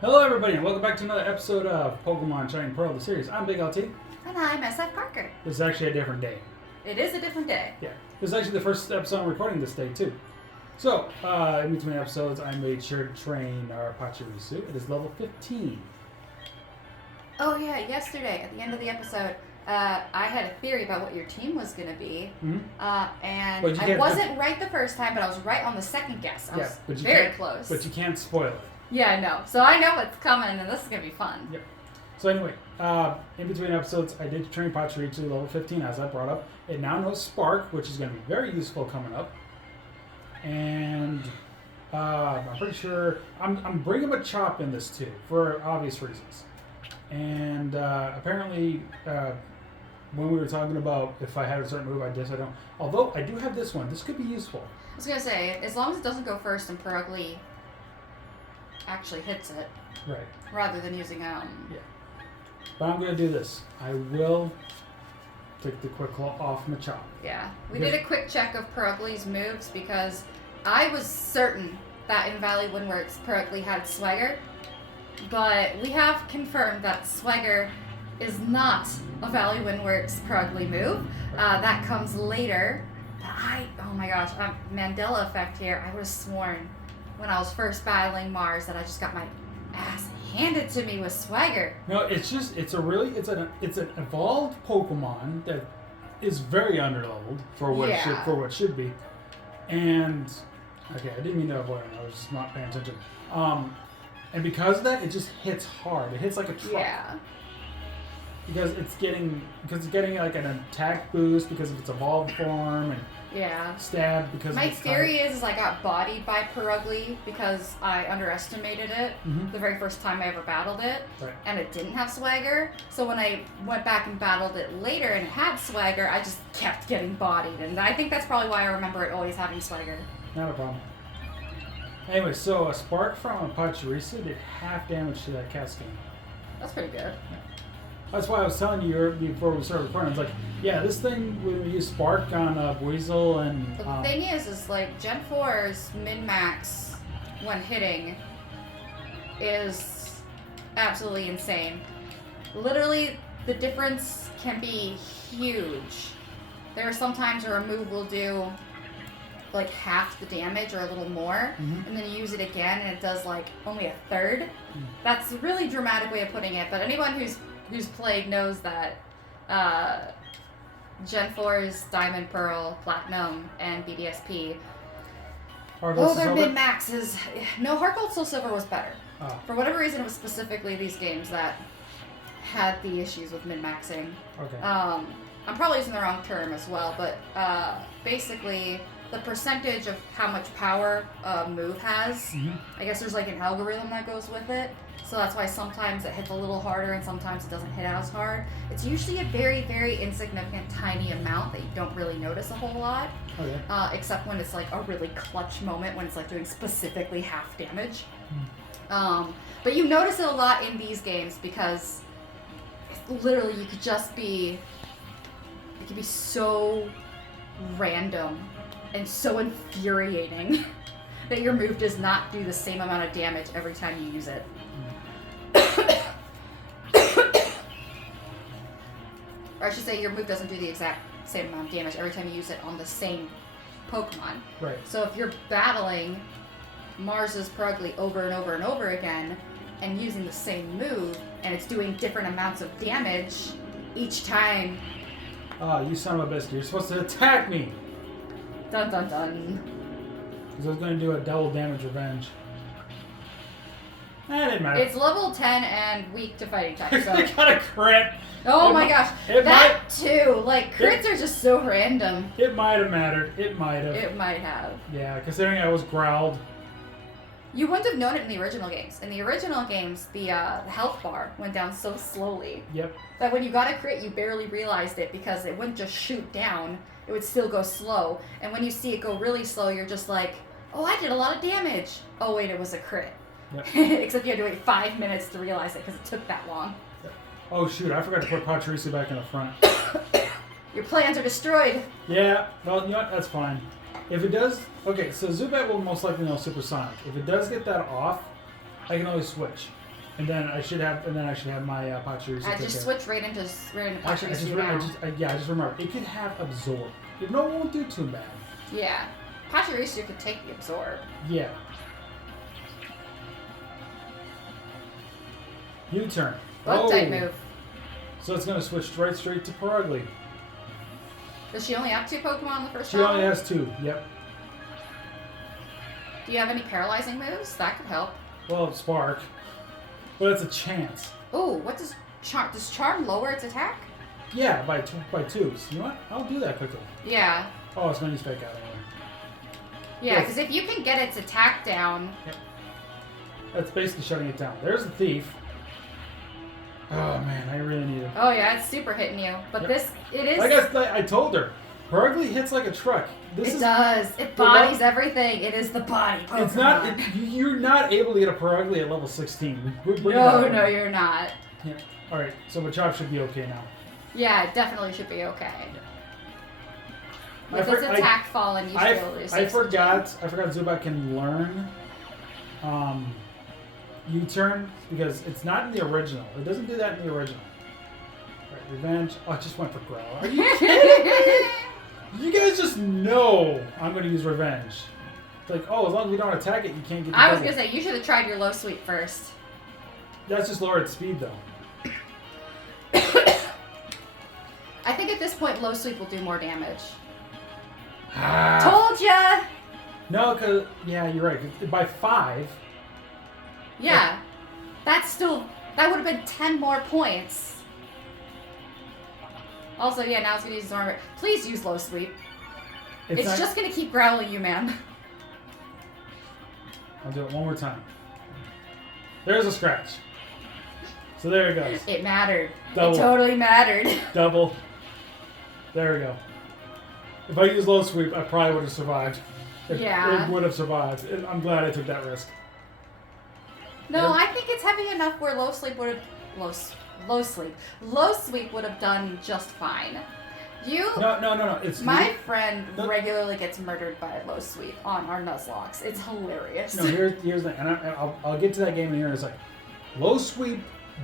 Hello everybody and welcome back to another episode of Pokemon Shining Pearl, the series. I'm Big LT. And I'm SFParker. This is actually a different day. It is a different day. Yeah. This is actually the first episode I'm recording this day too. So, in between episodes, I made sure to train our Pachirisu. It is level 15. Oh yeah, yesterday at the end of the episode, I had a theory about what your team was going to be. Mm-hmm. And I wasn't right the first time, but I was right on the second guess. I was very close. But you can't spoil it. Yeah, I know. So I know what's coming, and this is going to be fun. Yep. So anyway, in between episodes, I did train Pachirisu level 15, as I brought up. It now knows Spark, which is going to be very useful coming up. And I'm pretty sure I'm bringing a Chop in this too, for obvious reasons. And apparently, when we were talking about if I had a certain move, I guess I don't. Although I do have this one. This could be useful. I was going to say, as long as it doesn't go first and Perugly actually hits it. Right. Rather than using Yeah. But I'm going to do this. I will take the quick claw off Machop. Yeah. We did a quick check of Perugly's moves because I was certain that in Valley Windworks Perugly had Swagger. But we have confirmed that Swagger is not a Valley Windworks Perugly move. That comes later. But oh my gosh, Mandela effect here. I would have sworn when I was first battling Mars that I just got my ass handed to me with Swagger. No, it's an evolved Pokemon that is very underleveled for what should be. And okay, I didn't mean to avoid it. I was just not paying attention. And because of that, it just hits hard. It hits like a truck. Yeah. Because it's getting like an attack boost because of its evolved form and stab because my of its theory is I got bodied by Perugly because I underestimated it the very first time I ever battled it, and it didn't have Swagger. So when I went back and battled it later and it had Swagger, I just kept getting bodied, and I think that's probably why I remember it always having Swagger. Not a problem. Anyway, so a Spark from a Pachirisu did half damage to that Cascade. That's pretty good. Yeah. That's why I was telling you before we started recording. It's like, yeah, this thing, when we use Spark on Weasel and... But the thing is like Gen 4's min-max when hitting is absolutely insane. Literally, the difference can be huge. There are some times where a move will do like half the damage or a little more, and then you use it again and it does like only a third. That's a really dramatic way of putting it, but anyone who's played knows that Gen 4's Diamond, Pearl, Platinum, and BDSP, their min-maxes. No, Heart Gold, Soul Silver was better. For whatever reason, it was specifically these games that had the issues with min-maxing. Okay. I'm probably using the wrong term as well, but basically the percentage of how much power a move has, I guess there's like an algorithm that goes with it. So that's why sometimes it hits a little harder and sometimes it doesn't hit as hard. It's usually a very, very insignificant, tiny amount that you don't really notice a whole lot. Okay. Except when it's like a really clutch moment when it's like doing specifically half damage. But you notice it a lot in these games because literally it could be so random and so infuriating that your move does not do the same amount of damage every time you use it. Or I should say your move doesn't do the exact same amount of damage every time you use it on the same Pokemon. Right. So if you're battling Mars's Perugly over and over and over again and using the same move and it's doing different amounts of damage each time. Oh, you son of a biscuit. You're supposed to attack me! Dun dun dun. Because I was going to do a double damage revenge. That didn't matter. It's level 10 and weak to fighting type, so... I got a crit! Oh my gosh. That too! Like, crits are just so random. It might have mattered. It might have. It might have. Yeah, considering I was growled. You wouldn't have known it in the original games. In the original games, the health bar went down so slowly. Yep. That when you got a crit, you barely realized it because it wouldn't just shoot down. It would still go slow. And when you see it go really slow, you're just like, oh, I did a lot of damage. Oh, wait, it was a crit. Yep. Except you had to wait 5 minutes to realize it because it took that long. Yep. Oh, shoot, I forgot to put Pachirisu back in the front. Your plans are destroyed. Yeah, well, you know what? That's fine. If it does... Okay, so Zubat will most likely know Supersonic. If it does get that off, I can always switch. And then I should have my Pachirisu. I just switched right into Actually, I just remember it could have absorb. It won't do too bad. Yeah, Pachirisu could take the absorb. Yeah. U-turn. Bug type move. So it's gonna switch straight to Perugly. Does she only have 2 Pokemon on the first She battle? only has 2. Yep. Do you have any paralyzing moves? That could help. Well, Spark, but it's a chance. Oh, what does Charm? Does Charm lower its attack? Yeah, by 2s. You know what? I'll do that quickly. Yeah. Oh, it's Mini's fake out anyway. Yeah, because if you can get its attack down. Yep. That's basically shutting it down. There's the thief. Oh man, I really need it. Oh yeah, it's super hitting you. But Yep. it is. Like I told her, Perugly hits like a truck. It does. It bodies everything. It is the body Pokemon. It's not. You're not able to get a Perugly at level 16. No, you're not. Yeah. All right. So Machop should be okay now. Yeah, it definitely should be okay. Yeah. With its attack fallen, you should be able to I forgot Zubat can learn U-turn because it's not in the original. It doesn't do that in the original. Right, Revenge. Oh, I just went for Growl. Are you kidding me? You guys just know I'm going to use Revenge. It's like, oh, as long as we don't attack it, you can't get the I was double. going to say, you should have tried your low sweep first. That's just lower its speed, though. I think at this point, low sweep will do more damage. Ah. Told ya! No, because, yeah, you're right. By 5. Yeah. That's still, that would have been 10 more points. Also, yeah, now it's going to use Zorn. Please use low sweep. It's just going to keep growling you, man. I'll do it one more time. There's a scratch. So there it goes. It mattered. Double. It totally mattered. Double. There we go. If I used low sweep, I probably would have survived. Yeah. It would have survived. I'm glad I took that risk. No, I think it's heavy enough where low sweep would have low sweep would have done just fine. No. It's my friend regularly gets murdered by a low sweep on our Nuzlocke. It's hilarious. No, here's the thing, and I'll get to that game in here. It's like low sweep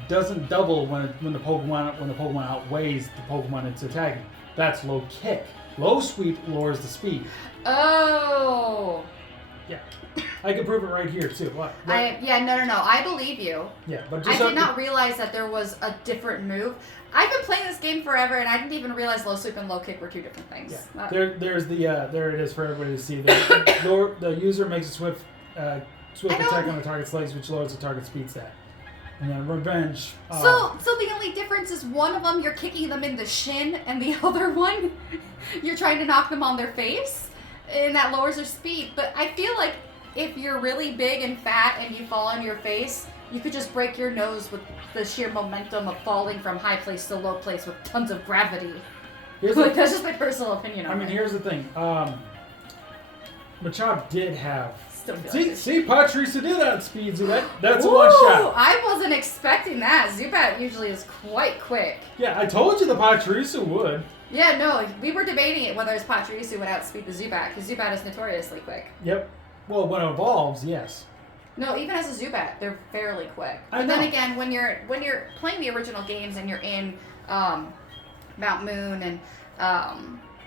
doesn't double when the Pokemon outweighs the Pokemon it's attacking. That's low kick. Low sweep lowers the speed. Oh. Yeah. I can prove it right here too. What? No. I believe you. Yeah, but I did not realize that there was a different move. I've been playing this game forever, and I didn't even realize low sweep and low kick were 2 different things. Yeah. There it is for everybody to see. The user makes a swift attack on the target's legs, which lowers the target speed stat. And then Revenge. So the only difference is one of them you're kicking them in the shin, and the other one you're trying to knock them on their face, and that lowers their speed. But I feel like if you're really big and fat and you fall on your face, you could just break your nose with the sheer momentum of falling from high place to low place with tons of gravity. That's just my personal opinion on it. Here's the thing. Machop did have... See, Pachirisu did outspeed Zubat. That's a one-shot. I wasn't expecting that. Zubat usually is quite quick. Yeah, I told you the Pachirisu would. Yeah, no, we were debating it whether his Pachirisu would outspeed the Zubat, because Zubat is notoriously quick. Yep. Well, when it evolves, yes. No, even as a Zubat, they're fairly quick. But then again, when you're playing the original games and you're in Mount Moon, and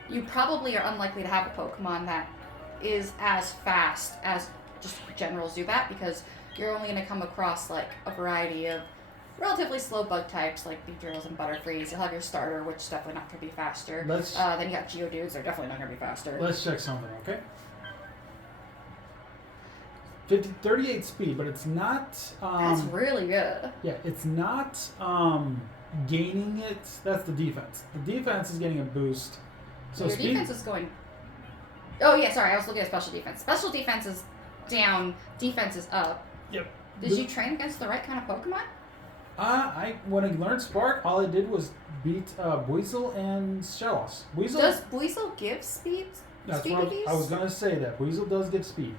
you probably are unlikely to have a Pokemon that is as fast as just general Zubat, because you're only going to come across like a variety of relatively slow bug types like Beedrills and Butterfrees. You'll have your starter, which is definitely not going to be faster. Then you got Geodudes, they're definitely not going to be faster. Let's check something, okay? 38 speed, but it's not... that's really good. Yeah, it's not gaining it. That's the defense. The defense is getting a boost. So your defense is going... Oh, yeah, sorry, I was looking at special defense. Special defense is down, defense is up. Yep. Did you train against the right kind of Pokemon? When I learned Spark, all I did was beat Buizel and Shellos. Does Buizel give speed? That's what I was going to say that. Buizel does give speed.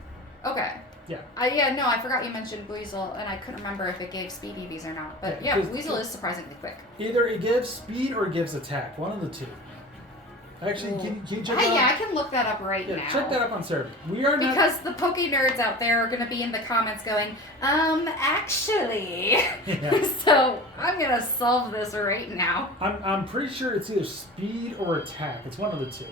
Okay. Yeah. I forgot you mentioned Buizel, and I couldn't remember if it gave speed EVs or not. But yeah, Buizel is surprisingly quick. Either it gives speed or it gives attack. One of the two. Actually, can you check Hey, that yeah, out? I can look that up right now. Check that up on Serb. We are not... Because the Poke nerds out there are going to be in the comments going, actually. Yeah. So I'm going to solve this right now. I'm pretty sure it's either speed or attack. It's one of the two.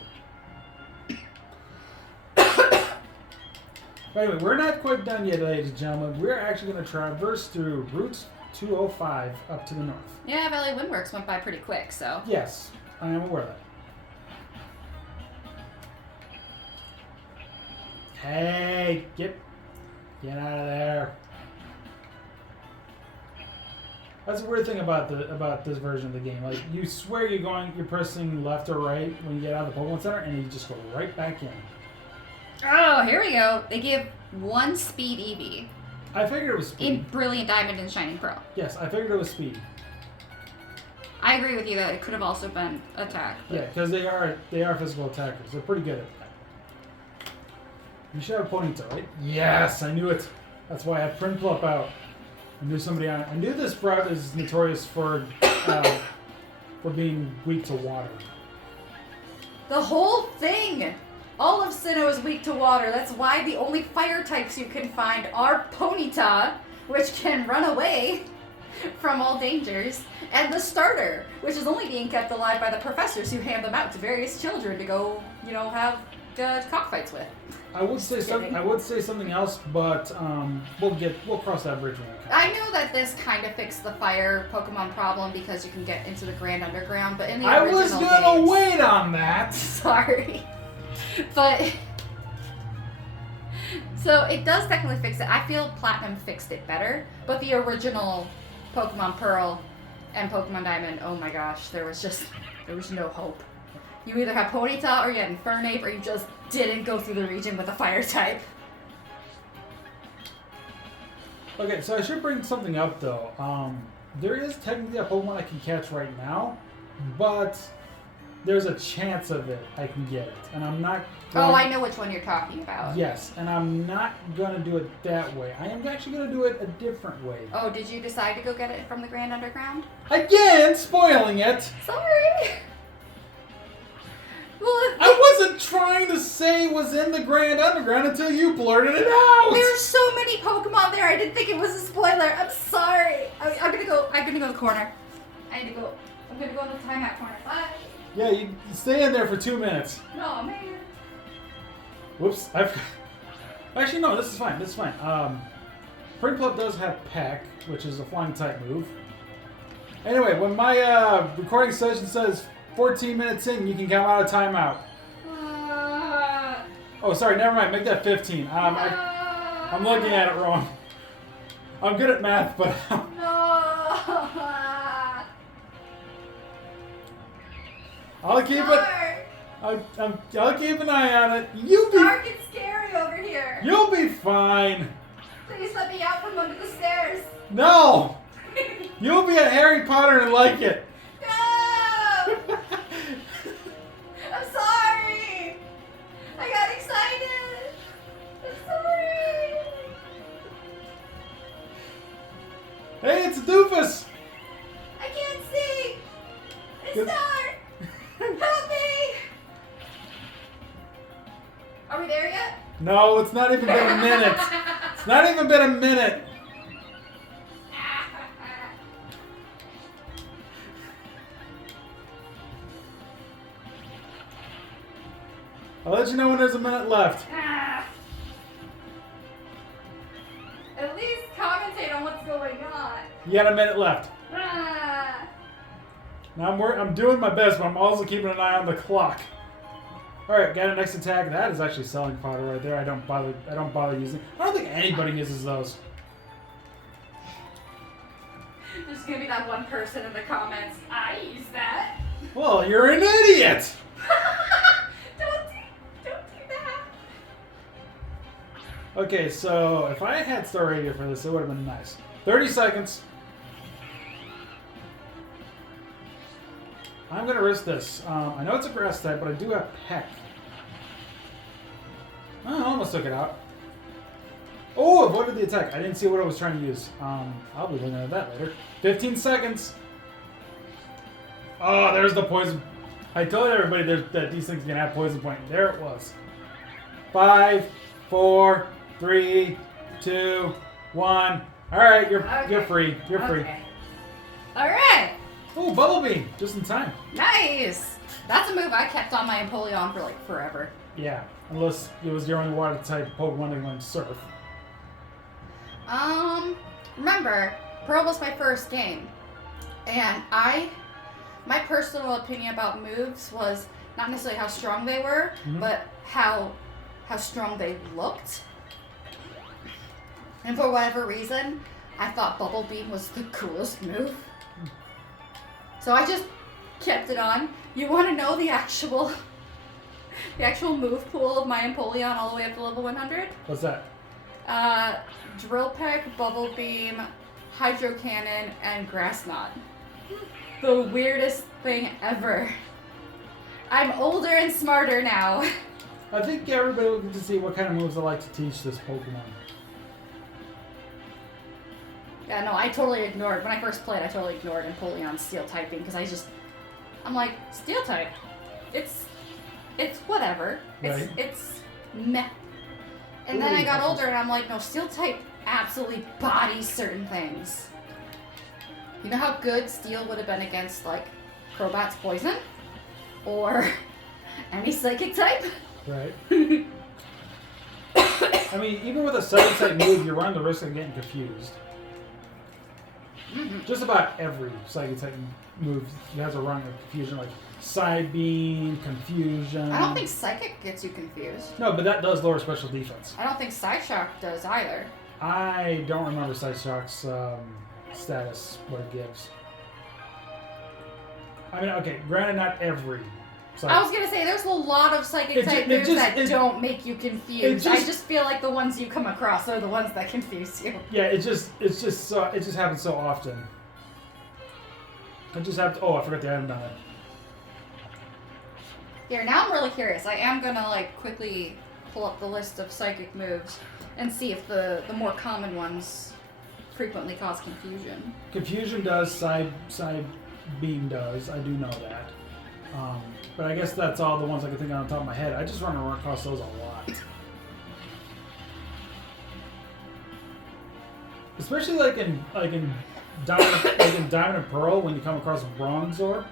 But anyway, we're not quite done yet, ladies and gentlemen. We're actually going to traverse through Route 205 up to the north. Yeah, Valley Windworks went by pretty quick, so. Yes, I am aware of that. Hey, get out of there. That's a weird thing about this version of the game. Like, you swear you're pressing left or right when you get out of the Pokemon Center, and you just go right back in. Oh, here we go. They give 1 speed EV. I figured it was speed. In Brilliant Diamond and Shining Pearl. Yes, I figured it was speed. I agree with you that it could have also been attack. Yeah, because they are physical attackers. They're pretty good at that. You should have a Ponyta, right? Yes, I knew it. That's why I had Prinplup out. I knew somebody on it. I knew this route is notorious for being weak to water. The whole thing! All of Sinnoh is weak to water. That's why the only fire types you can find are Ponyta, which can run away from all dangers, and the starter, which is only being kept alive by the professors who hand them out to various children to go, have cockfights with. I would say something else, but we'll cross that bridge when we come. I know that this kind of fixed the fire Pokemon problem because you can get into the Grand Underground, but in the original was gonna games, wait on that. Sorry. But so it does technically fix it. I feel Platinum fixed it better, but the original Pokemon Pearl and Pokemon Diamond, oh my gosh, there was no hope. You either had Ponyta or you had Infernape, or you just didn't go through the region with a fire type. Okay, so I should bring something up though. There is technically a Pokemon I can catch right now, but there's a chance of it I can get it, and I'm not. Oh, I know which one you're talking about. Yes, and I'm not gonna do it that way. I am actually gonna do it a different way. Oh, did you decide to go get it from the Grand Underground? Again, spoiling it. Sorry. Well, I wasn't trying to say it was in the Grand Underground until you blurted it out. There's so many Pokemon there. I didn't think it was a spoiler. I'm sorry. I'm gonna go to the corner. I'm gonna go in the timeout corner. Bye. Yeah, you stay in there for 2 minutes. No, I'm here. Whoops. Actually, no, this is fine. Prinplup does have Peck, which is a flying type move. Anyway, when my recording session says 14 minutes in, you can come out of timeout. Oh, sorry, never mind. Make that 15. I'm looking at it wrong. I'm good at math, but... I'll keep it. I'll keep an eye on it. Dark and scary over here. You'll be fine. Please let me out from under the stairs. No. You'll be a Harry Potter and like it. No. I'm sorry. I got excited. I'm sorry. Hey, it's a doofus. I can't see. It's dark. Help me. Are we there yet? No, it's not even been a minute. It's not even been a minute. I'll let you know when there's a minute left. At least commentate on what's going on. You got a minute left. Now I'm doing my best, but I'm also keeping an eye on the clock. All right, got a next attack. That is actually selling fodder right there. I don't bother using. I don't think anybody uses those. There's gonna be that one person in the comments. I use that. Well, you're an idiot. Don't do that. Okay, so if I had Star Radio for this, it would have been nice. 30 seconds. I'm going to risk this. I know it's a grass type, but I do have Peck. Oh, I almost took it out. Oh, avoided the attack. I didn't see what I was trying to use. I'll be looking at that later. 15 seconds. Oh, there's the poison. I told everybody that these things can have poison point. There it was. 5, 4, 3, 2, 1. All right, you're free. You're free. All right. Oh, Bubble Beam, just in time. Nice. That's a move I kept on my Empoleon for like forever. Yeah, unless it was your only water type Pokemon that went surf. Remember, Pearl was my first game, and my personal opinion about moves was not necessarily how strong they were, but how strong they looked. And for whatever reason, I thought Bubble Beam was the coolest move. So I just kept it on. You want to know the actual move pool of my Empoleon all the way up to level 100? What's that? Drill Peck, Bubble Beam, Hydro Cannon, and Grass Knot. The weirdest thing ever. I'm older and smarter now. I think everybody will get to see what kind of moves I like to teach this Pokemon. Yeah, no, I totally ignored, when I first played, I totally ignored Empoleon's Steel typing, because I'm like, Steel type, it's whatever. Right. It's meh. And then I got older and I'm like, no, Steel type absolutely bodies certain things. You know how good Steel would have been against, like, Crobat's Poison? Or any Psychic type? Right. I mean, even with a Psychic type move, you run the risk of getting confused. Just about every Psychic type move has a run of confusion, like Side Beam, Confusion. I don't think Psychic gets you confused. No, but that does lower special defense. I don't think Side Shock does either. I don't remember Side Shock's status, what it gives. I mean, okay, granted, not every. I was gonna say, there's a lot of Psychic type moves that don't make you confused. I just feel like the ones you come across are the ones that confuse you. Yeah, it just happens so often. I just have to. Oh, I forgot the item down there. Here, now I'm really curious. I am gonna like quickly pull up the list of Psychic moves and see if the more common ones frequently cause confusion. Confusion does. Side Beam does. I do know that. But I guess that's all the ones I can think of on the top of my head. I just run across those a lot. Especially like in Diamond and Pearl when you come across Bronzor.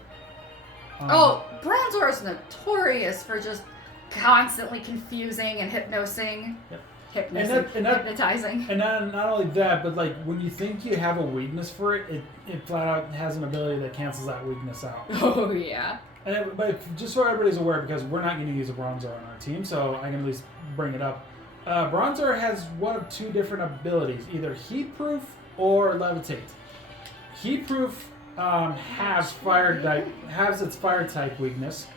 Bronzor is notorious for just constantly confusing and hypnosing. Yep. Hypnotizing. And not only that, but like when you think you have a weakness for it, it flat out has an ability that cancels that weakness out. Oh yeah. But just so everybody's aware, because we're not going to use a Bronzor on our team, so I can at least bring it up. Bronzor has one of two different abilities, either Heat Proof or Levitate. Heat Proof has its fire type weakness,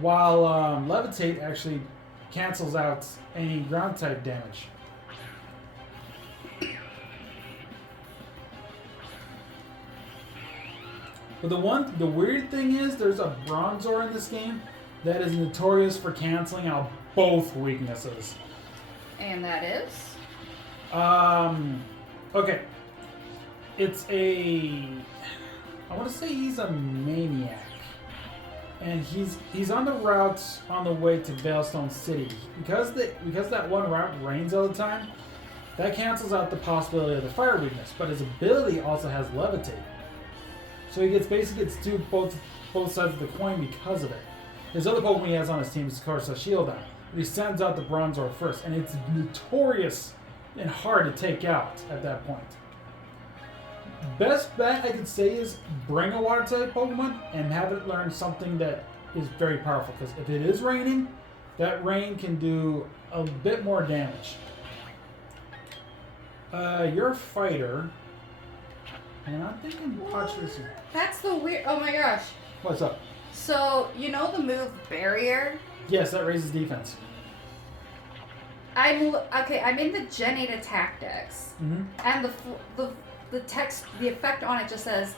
while Levitate actually cancels out any ground type damage. But the weird thing is, there's a Bronzor in this game that is notorious for canceling out both weaknesses. And that is? Okay. It's I want to say he's a maniac. And he's on the route on the way to Veilstone City. Because that one route rains all the time, that cancels out the possibility of the fire weakness. But his ability also has Levitate. So he gets both sides of the coin because of it. His other Pokemon he has on his team is, of course, a Shieldon. But he sends out the Bronzor first, and it's notorious and hard to take out at that point. Best bet I could say is bring a Water-type Pokemon and have it learn something that is very powerful. Because if it is raining, that rain can do a bit more damage. You're a fighter. And I'm thinking touch this. That's the weird. Oh my gosh. What's up? So, you know the move Barrier? Yes, that raises defense. I'm in the Gen 8 attack decks. Mm-hmm. And the text, the effect on it just says,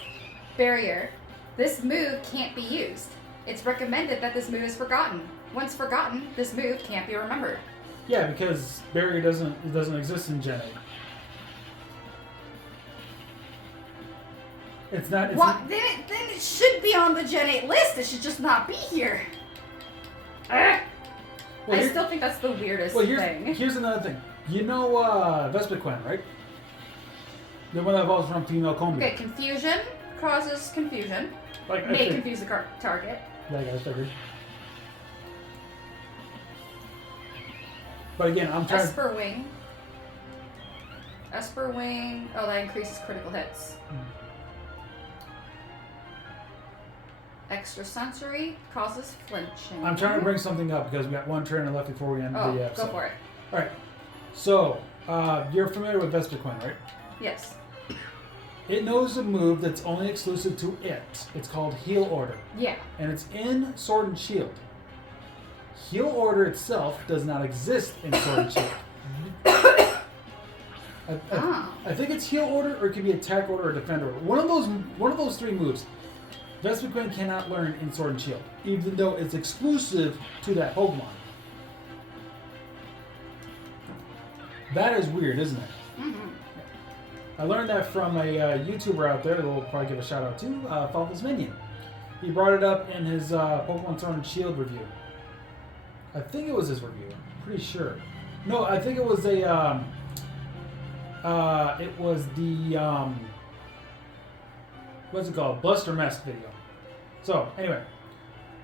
Barrier. This move can't be used. It's recommended that this move is forgotten. Once forgotten, this move can't be remembered. Yeah, because Barrier doesn't exist in Gen 8. Then Then it should be on the Gen 8 list. It should just not be here. Well, I still think that's the weirdest thing. Here's another thing. You know Vespiquen, right? The one that evolves from female combi. Okay, confusion causes confusion. May confuse the target. Like I figured. But again, I'm trying. Esper Wing. Esper Wing. Oh, that increases critical hits. Extrasensory causes flinching. I'm trying to bring something up because we got one turn left before we end the episode. Go for it. All right. So, you're familiar with Vespiquen, right? Yes. It knows a move that's only exclusive to it. It's called Heal Order. Yeah. And it's in Sword and Shield. Heal Order itself does not exist in Sword and Shield. I think it's Heal Order, or it could be Attack Order or Defend Order. One of those three moves, Vespiquen cannot learn in Sword and Shield, even though it's exclusive to that Pokemon. That is weird, isn't it? Mm-hmm. I learned that from a YouTuber out there that we'll probably give a shout out to, Falcons Minion. He brought it up in his Pokemon Sword and Shield review. I think it was his review. I'm pretty sure. No, I think it was the what's it called? Buster Mess video. So anyway,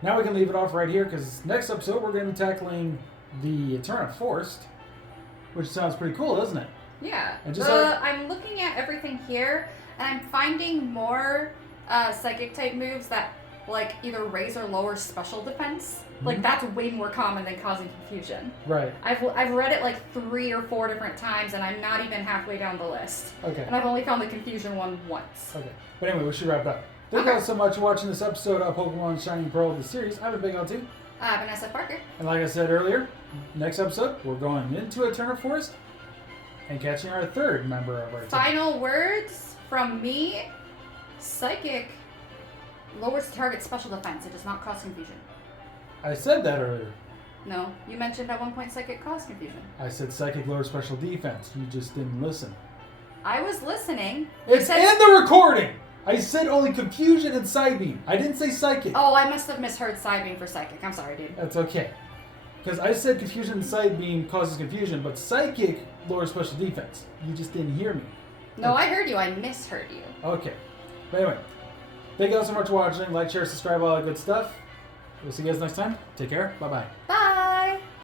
now we can leave it off right here because next episode we're going to be tackling the Eterna Forest, which sounds pretty cool, doesn't it? Yeah. And just I'm looking at everything here, and I'm finding more psychic type moves that like either raise or lower special defense. Mm-hmm. Like that's way more common than causing confusion. Right. I've read it like 3 or 4 different times, and I'm not even halfway down the list. Okay. And I've only found the confusion one once. Okay. But anyway, we should wrap up. Thank you all so much for watching this episode of Pokemon Shining Pearl of the series. I'm a Big LT. I'm an SFParker. And like I said earlier, next episode, we're going into Eterna Forest and catching our third member of our team. Final words from me. Psychic lowers the target's special defense. It does not cause confusion. I said that earlier. No, you mentioned at one point Psychic caused confusion. I said Psychic lowers special defense. You just didn't listen. I was listening. It's in the recording! I said only confusion and Psybeam. I didn't say Psychic. Oh, I must have misheard Psybeam for Psychic. I'm sorry, dude. That's okay. Because I said confusion and Psybeam causes confusion, but Psychic lowers special defense. You just didn't hear me. No, I heard you. I misheard you. Okay. But anyway, thank you all so much for watching. Like, share, subscribe, all that good stuff. We'll see you guys next time. Take care. Bye-bye. Bye.